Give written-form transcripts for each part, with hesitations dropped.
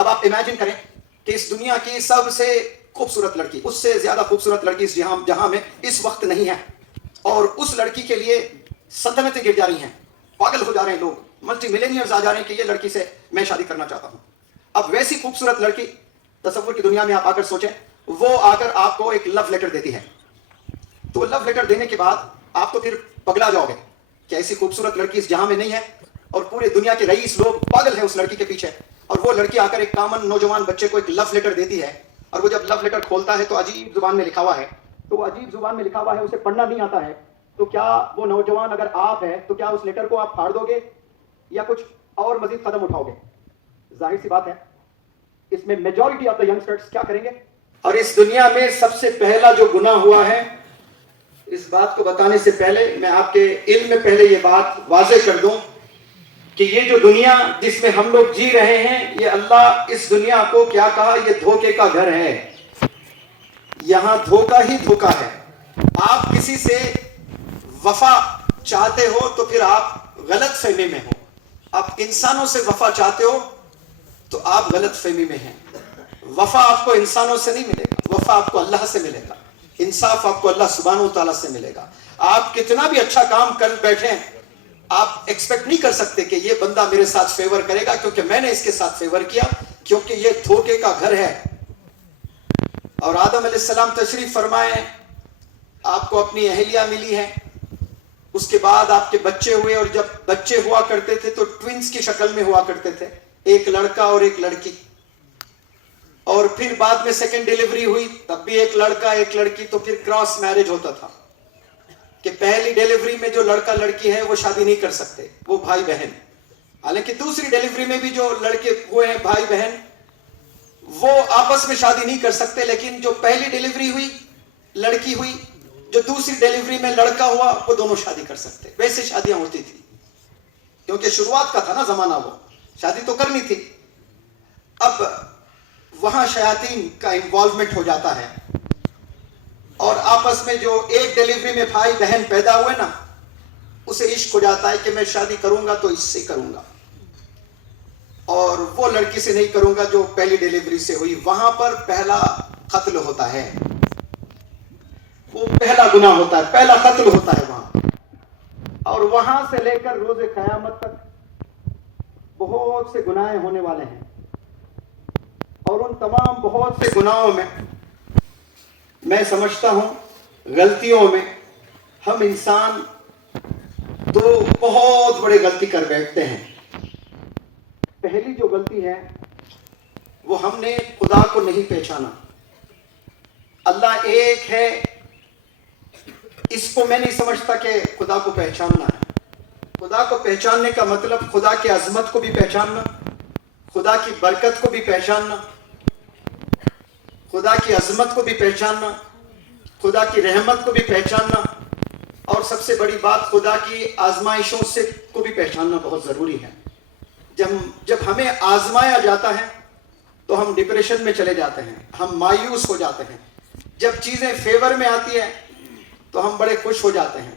اب آپ امیجن کریں کہ اس دنیا کی سب سے خوبصورت لڑکی، اس سے زیادہ خوبصورت لڑکی اس جہاں میں اس وقت نہیں ہے، اور اس لڑکی کے لیے سلطنتیں گر جا رہی ہیں، پاگل ہو جا رہے ہیں لوگ، ملٹی ملینئرز آ جا رہے ہیں کہ یہ لڑکی سے میں شادی کرنا چاہتا ہوں۔ اب ویسی خوبصورت لڑکی تصور کی دنیا میں آپ آ کر سوچیں، وہ آ کر آپ کو ایک لو لیٹر دیتی ہے، تو لو لیٹر دینے کے بعد آپ تو پھر پگلا جاؤ گے کہ ایسی خوبصورت لڑکی اس جہاں میں نہیں ہے، اور پورے دنیا کے رئیس لوگ پاگل ہیں اس لڑکی کے پیچھے، اور وہ لڑکی آ کر ایک کامن نوجوان بچے کو ایک لو لیٹر دیتی ہے، اور وہ جب لو لیٹر کھولتا ہے تو عجیب زبان میں لکھا ہوا ہے، تو وہ عجیب زبان میں لکھا ہوا ہے، اسے پڑھنا نہیں آتا ہے، تو کیا وہ نوجوان اگر آپ ہے تو کیا اس لیٹر کو آپ پھاڑ دو گے یا کچھ اور مزید قدم اٹھاؤ گے؟ ظاہر سی بات ہے اس میں میجورٹی آف دا ینگسٹرز کیا کریں گے؟ اور اس دنیا میں سب سے پہلا جو گناہ ہوا ہے، اس بات کو بتانے سے پہلے میں آپ کے علم میں پہلے یہ بات واضح کر دوں کہ یہ جو دنیا جس میں ہم لوگ جی رہے ہیں، یہ اللہ اس دنیا کو کیا کہا، یہ دھوکے کا گھر ہے، یہاں دھوکا ہی دھوکا ہے۔ آپ کسی سے وفا چاہتے ہو تو پھر آپ غلط فہمی میں ہو، آپ انسانوں سے وفا چاہتے ہو تو آپ غلط فہمی میں ہیں۔ وفا آپ کو انسانوں سے نہیں ملے گا، وفا آپ کو اللہ سے ملے گا، انصاف آپ کو اللہ سبحانہ و تعالیٰ سے ملے گا۔ آپ کتنا بھی اچھا کام کر بیٹھیں، آپ ایکسپیکٹ نہیں کر سکتے کہ یہ بندہ میرے ساتھ فیور کرے گا کیونکہ میں نے اس کے ساتھ فیور کیا، کیونکہ یہ دھوکے کا گھر ہے۔ اور آدم علیہ السلام تشریف فرمائے، آپ کو اپنی اہلیہ ملی ہے، اس کے بعد آپ کے بچے ہوئے، اور جب بچے ہوا کرتے تھے تو ٹوینز کی شکل میں ہوا کرتے تھے، ایک لڑکا اور ایک لڑکی، اور پھر بعد میں سیکنڈ ڈیلیوری ہوئی تب بھی ایک لڑکا ایک لڑکی، تو پھر کراس میرج ہوتا تھا کہ پہلی ڈیلیوری میں جو لڑکا لڑکی ہے وہ شادی نہیں کر سکتے، وہ بھائی بہن، حالانکہ دوسری ڈیلیوری میں بھی جو لڑکے ہوئے ہیں بھائی بہن وہ آپس میں شادی نہیں کر سکتے، لیکن جو پہلی ڈیلیوری ہوئی لڑکی ہوئی، جو دوسری ڈیلیوری میں لڑکا ہوا، وہ دونوں شادی کر سکتے۔ ویسے شادیاں ہوتی تھی کیونکہ شروعات کا تھا نا زمانہ، وہ شادی تو کرنی تھی۔ اب وہاں شیاطین کا انوالومنٹ ہو جاتا ہے، اور آپس میں جو ایک ڈیلیوری میں بھائی بہن پیدا ہوئے نا، اسے عشق ہو جاتا ہے کہ میں شادی کروں گا تو اس سے کروں گا، اور وہ لڑکی سے نہیں کروں گا جو پہلی ڈیلیوری سے ہوئی۔ وہاں پر پہلا قتل ہوتا ہے، وہ پہلا گناہ ہوتا ہے، پہلا قتل ہوتا ہے وہاں، اور وہاں سے لے کر روز قیامت تک بہت سے گناہ ہونے والے ہیں، اور ان تمام بہت سے گناہوں میں سمجھتا ہوں غلطیوں میں ہم انسان دو بہت بڑے غلطی کر بیٹھتے ہیں۔ پہلی جو غلطی ہے وہ ہم نے خدا کو نہیں پہچانا۔ اللہ ایک ہے، اس کو میں نہیں سمجھتا کہ خدا کو پہچاننا ہے۔ خدا کو پہچاننے کا مطلب خدا کی عظمت کو بھی پہچاننا، خدا کی برکت کو بھی پہچاننا، خدا کی عظمت کو بھی پہچاننا، خدا کی رحمت کو بھی پہچاننا، اور سب سے بڑی بات خدا کی آزمائشوں سے کو بھی پہچاننا بہت ضروری ہے۔ جب ہمیں آزمایا جاتا ہے تو ہم ڈپریشن میں چلے جاتے ہیں، ہم مایوس ہو جاتے ہیں۔ جب چیزیں فیور میں آتی ہیں تو ہم بڑے خوش ہو جاتے ہیں۔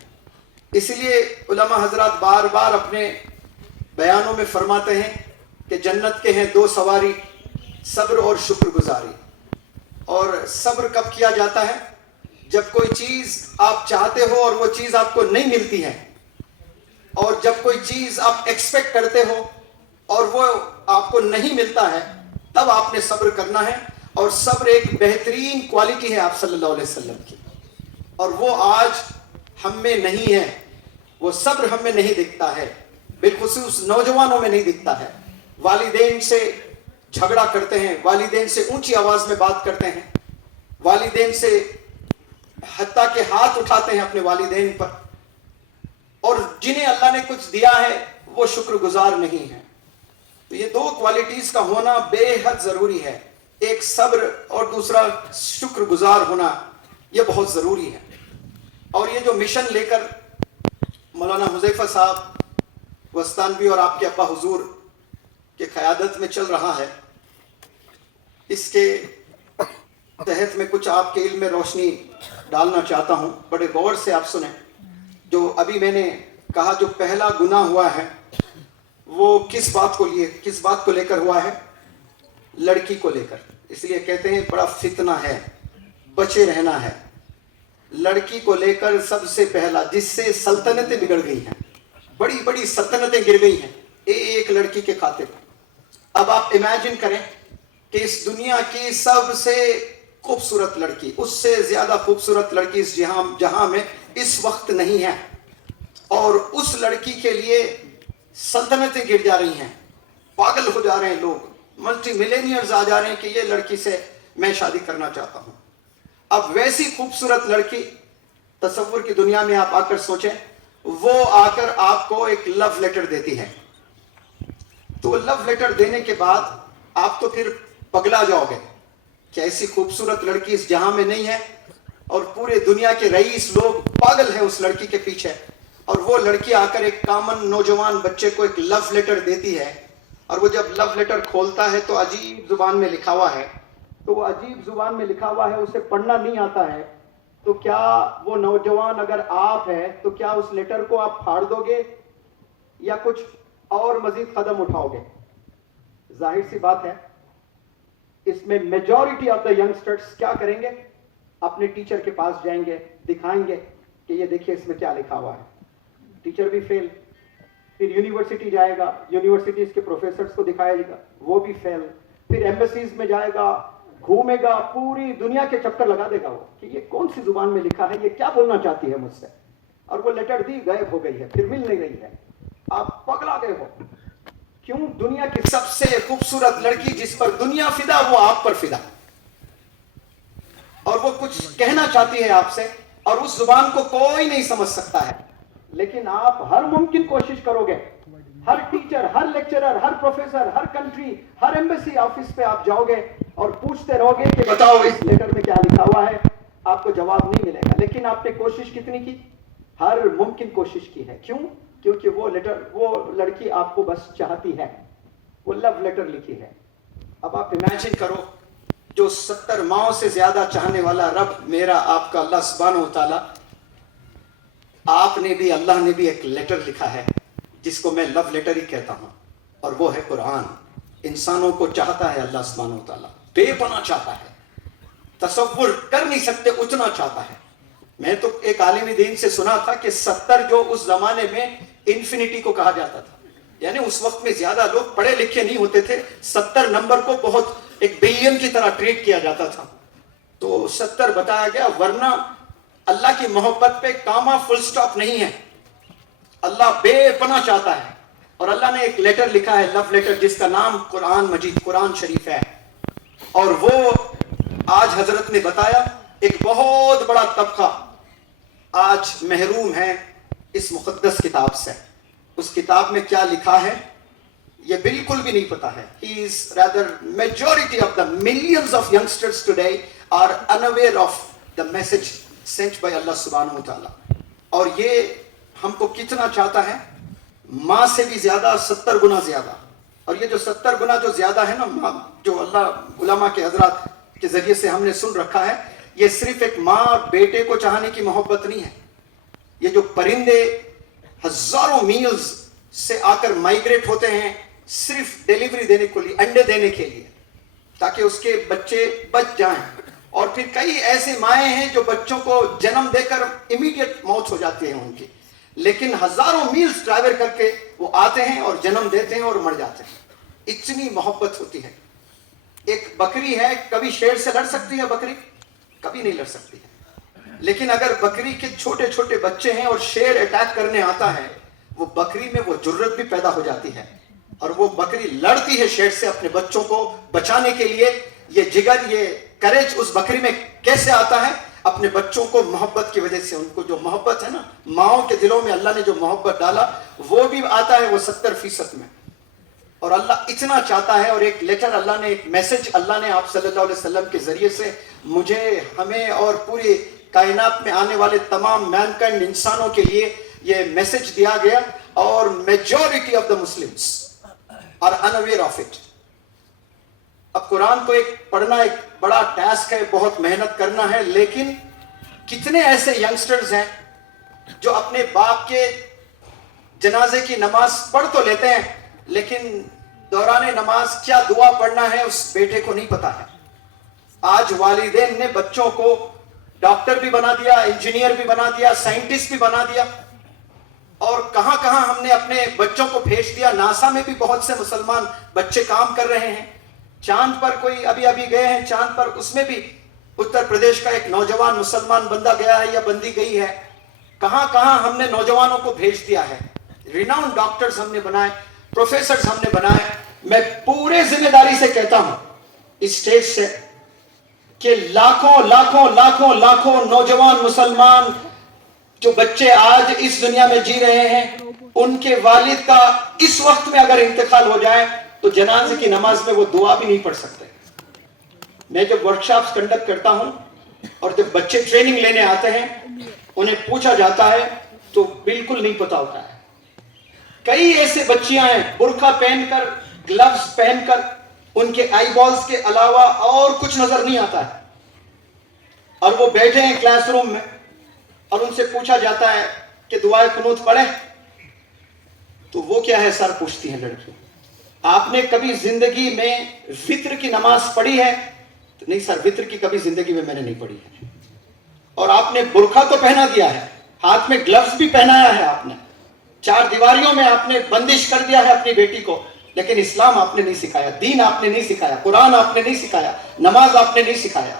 اسی لیے علماء حضرات بار بار اپنے بیانوں میں فرماتے ہیں کہ جنت کے ہیں دو سواری، صبر اور شکر گزاری۔ اور صبر کب کیا جاتا ہے؟ جب کوئی چیز آپ چاہتے ہو اور وہ چیز آپ کو نہیں ملتی ہے، اور جب کوئی چیز آپ ایکسپیکٹ کرتے ہو اور وہ آپ کو نہیں ملتا ہے، تب آپ نے صبر کرنا ہے۔ اور صبر ایک بہترین کوالٹی ہے آپ صلی اللہ علیہ وسلم کی، اور وہ آج ہم میں نہیں ہے، وہ صبر ہم میں نہیں دکھتا ہے، بالخصوص نوجوانوں میں نہیں دکھتا ہے۔ والدین سے جھگڑا کرتے ہیں، والدین سے اونچی آواز میں بات کرتے ہیں، والدین سے حتیٰ کہ ہاتھ اٹھاتے ہیں اپنے والدین پر، اور جنہیں اللہ نے کچھ دیا ہے وہ شکر گزار نہیں ہے۔ تو یہ دو کوالٹیز کا ہونا بے حد ضروری ہے، ایک صبر اور دوسرا شکر گزار ہونا، یہ بہت ضروری ہے۔ اور یہ جو مشن لے کر مولانا حذیفہ صاحب وستانوی اور آپ کے ابا حضور کے قیادت میں چل رہا ہے، اس کے تحت میں کچھ آپ کے علم میں روشنی ڈالنا چاہتا ہوں۔ بڑے غور سے آپ سنیں۔ جو ابھی میں نے کہا جو پہلا گناہ ہوا ہے وہ کس بات کو لے کر ہوا ہے؟ لڑکی کو لے کر. اس لیے کہتے ہیں بڑا فتنہ ہے, بچے رہنا ہے. لڑکی کو لے کر سب سے پہلا جس سے سلطنتیں بگڑ گئی ہیں, بڑی بڑی سلطنتیں گر گئی ہیں ایک لڑکی کے خاطر. اب آپ امیجن کریں کہ اس دنیا کی سب سے خوبصورت لڑکی, اس سے زیادہ خوبصورت لڑکی اس جہاں میں اس وقت نہیں ہے, اور اس لڑکی کے لیے سلطنتیں گر جا رہی ہیں, پاگل ہو جا رہے ہیں لوگ, ملٹی ملینئرز آ جا رہے ہیں کہ یہ لڑکی سے میں شادی کرنا چاہتا ہوں. اب ویسی خوبصورت لڑکی تصور کی دنیا میں آپ آ کر سوچیں, وہ آ کر آپ کو ایک لو لیٹر دیتی ہے. تو لو لیٹر دینے کے بعد آپ تو پھر پگلا جاؤ گے کہ ایسی خوبصورت لڑکی اس جہاں میں نہیں ہے, اور پورے دنیا کے رئیس لوگ پاگل ہیں اس لڑکی کے پیچھے. اور وہ لڑکی آ کر ایک کامن نوجوان بچے کو ایک لو لیٹر دیتی ہے, اور وہ جب لو لیٹر کھولتا ہے تو عجیب زبان میں لکھا ہوا ہے. تو وہ عجیب زبان میں لکھا ہوا ہے, اسے پڑھنا نہیں آتا ہے. تو کیا وہ نوجوان اگر آپ ہے تو کیا اس لیٹر کو آپ پھاڑ دو گے یا کچھ اور مزید قدم اٹھاؤ گے؟ ظاہر سی بات ہے, اس میں میجورٹی آف دا ینگسٹرز کیا کریں گے؟ اپنے ٹیچر کے پاس جائیں گے, دکھائیں گے کہ یہ دیکھیے اس میں کیا لکھا ہوا ہے. ٹیچر بھی فیل. پھر یونیورسٹی جائے گا, یونیورسٹیز کے پروفیسرز کو دکھائے گا, وہ بھی فیل. پھر ایمبیسیز میں جائے گا, گھومے گا, پوری دنیا کے چکر لگا دے گا وہ کہ یہ کون سی زبان میں لکھا ہے, یہ کیا بولنا چاہتی ہے مجھ سے. اور وہ لیٹر دی غائب ہو گئی ہے, پھر مل نہیں رہی ہے. آپ پگلا گئے ہو. کیوں؟ دنیا کی سب سے خوبصورت لڑکی جس پر دنیا فدا, وہ آپ پر فدا, اور وہ کچھ کہنا چاہتی ہے آپ سے, اور اس زبان کو کوئی نہیں سمجھ سکتا ہے. لیکن آپ ہر ممکن کوشش کرو گے, ہر ٹیچر, ہر لیکچرر, ہر پروفیسر, ہر کنٹری, ہر ایمبیسی آفس پہ آپ جاؤ گے اور پوچھتے رہو گے کہ بتاؤ اس لیٹر میں کیا لکھا ہوا ہے. آپ کو جواب نہیں ملے گا. لیکن آپ نے کوشش کتنی کی؟ ہر ممکن کوشش کی ہے. کیوں؟ کیونکہ وہ لڑکی آپ کو بس چاہتی ہے, وہ لو لیٹر لکھی ہے. اب آپ امیجن کرو, جو 70 ماؤں سے زیادہ چاہنے والا رب میرا آپ کا اللہ سبحانہ و تعالی, آپ نے بھی, اللہ نے بھی ایک لیٹر لکھا ہے جس کو میں لو لیٹر ہی کہتا ہوں, اور وہ ہے قرآن. انسانوں کو چاہتا ہے اللہ سبحانہ و تعالیٰ, بے پناہ چاہتا ہے, تصور کر نہیں سکتے اتنا چاہتا ہے. میں تو ایک عالم دین سے سنا تھا کہ 70 جو اس زمانے میں انفینٹی کو کہا جاتا تھا, یعنی اس وقت میں زیادہ لوگ پڑھے لکھے نہیں ہوتے تھے, 70 نمبر کو بہت ایک بلین کی طرح ٹریٹ کیا جاتا تھا. تو 70 بتایا گیا, ورنہ اللہ کی محبت پہ کاما فل سٹاپ نہیں ہے. اللہ بے پناہ چاہتا ہے, اور اللہ نے ایک لیٹر لکھا ہے, لو لیٹر, جس کا نام قرآن مجید, قرآن شریف ہے. اور وہ آج حضرت نے بتایا ایک بہت بڑا طبقہ آج محروم ہے اس مقدس کتاب سے. اس کتاب میں کیا لکھا ہے یہ بالکل بھی نہیں پتا ہے. He is rather majority of the millions of youngsters today are unaware of the message sent by Allah subhanahu wa ta'ala. اور یہ ہم کو کتنا چاہتا ہے؟ ماں سے بھی زیادہ, 70 گنا زیادہ. اور یہ جو 70 گنا جو زیادہ ہے نا, جو اللہ علماء کے حضرات کے ذریعے سے ہم نے سن رکھا ہے, یہ صرف ایک ماں بیٹے کو چاہنے کی محبت نہیں ہے. یہ جو پرندے ہزاروں میلز سے آ کر مائگریٹ ہوتے ہیں صرف ڈیلیوری دینے کے لیے, انڈے دینے کے لیے, تاکہ اس کے بچے بچ جائیں. اور پھر کئی ایسے مائیں ہیں جو بچوں کو جنم دے کر امیڈیٹ موت ہو جاتی ہے ان کی, لیکن ہزاروں میلز ٹریول کر کے وہ آتے ہیں اور جنم دیتے ہیں اور مر جاتے ہیں. اتنی محبت ہوتی ہے. ایک بکری ہے, کبھی شیر سے لڑ سکتی ہے بکری؟ کبھی نہیں لڑ سکتی ہے. لیکن اگر بکری کے چھوٹے چھوٹے بچے ہیں اور شیر اٹیک کرنے آتا ہے, وہ بکری میں وہ جرت بھی پیدا ہو جاتی ہے, اور وہ بکری لڑتی ہے شیر سے اپنے بچوں کو بچانے کے لیے. یہ جگر, یہ کریج اس بکری میں کیسے آتا ہے؟ اپنے بچوں کو محبت کی وجہ سے. ان کو جو محبت ہے نا, ماؤں کے دلوں میں اللہ نے جو محبت ڈالا, وہ بھی آتا ہے وہ 70% میں. اور اللہ اتنا چاہتا ہے. اور ایک لیٹر اللہ نے, ایک میسج اللہ نے آپ صلی اللہ علیہ وسلم کے ذریعے سے مجھے, ہمیں اور پوری کائنات میں آنے والے تمام مینکائنڈ انسانوں کے لیے یہ میسج دیا گیا, اور majority of the Muslims are unaware of it. اب قرآن کو ایک پڑھنا ایک بڑا ٹاسک ہے, بہت محنت کرنا ہے, لیکن کتنے ایسے ینگسٹرز ہیں جو اپنے باپ کے جنازے کی نماز پڑھ تو لیتے ہیں, لیکن دوران نماز کیا دعا پڑھنا ہے اس بیٹے کو نہیں پتا ہے. آج والدین نے بچوں کو ڈاکٹر بھی بنا دیا, انجینئر بھی بنا دیا, سائنٹسٹ بھی بنا دیا, اور کہاں کہاں ہم نے اپنے بچوں کو بھیج دیا. ناسا میں بھی بہت سے مسلمان بچے کام کر رہے ہیں. چاند پر کوئی ابھی گئے ہیں چاند پر, اس میں بھی اتر پردیش کا ایک نوجوان مسلمان بندہ گیا ہے یا بندی گئی ہے. کہاں کہاں ہم نے نوجوانوں کو بھیج دیا ہے. ریناؤنڈ ڈاکٹرز ہم نے بنائے, پروفیسرز ہم نے بنائے. میں پورے ذمہ داری سے کہتا ہوں اس اسٹیج سے کہ لاکھوں لاکھوں لاکھوں لاکھوں نوجوان مسلمان جو بچے آج اس دنیا میں جی رہے ہیں, ان کے والد کا اس وقت میں اگر انتقال ہو جائے تو جنازے کی نماز میں وہ دعا بھی نہیں پڑھ سکتے. میں جب ورکشاپس کنڈکٹ کرتا ہوں اور جب بچے ٹریننگ لینے آتے ہیں, انہیں پوچھا جاتا ہے تو بالکل نہیں پتا ہوتا ہے. کئی ایسے بچیاں ہیں برقع پہن کر, گلوز پہن کر, ان کے آئی بالز کے علاوہ اور کچھ نظر نہیں آتا ہے, اور وہ بیٹھے ہیں کلاس روم میں اور ان سے پوچھا جاتا ہے کہ دعائے قنوت پڑھیں, تو وہ کیا ہے سر پوچھتی ہیں لڑکیوں, آپ نے کبھی زندگی میں وتر کی نماز پڑھی ہے؟ تو نہیں سر, وتر کی کبھی زندگی میں میں نے نہیں پڑھی ہے. اور آپ نے برقع تو پہنا دیا ہے, ہاتھ میں گلوز بھی پہنایا ہے, آپ نے چار دیواریوں میں آپ نے بندش کر دیا ہے اپنی بیٹی کو, لیکن اسلام آپ نے نہیں سکھایا, دین آپ نے نہیں سکھایا, قرآن آپ نے نہیں سکھایا, نماز آپ نے نہیں سکھایا.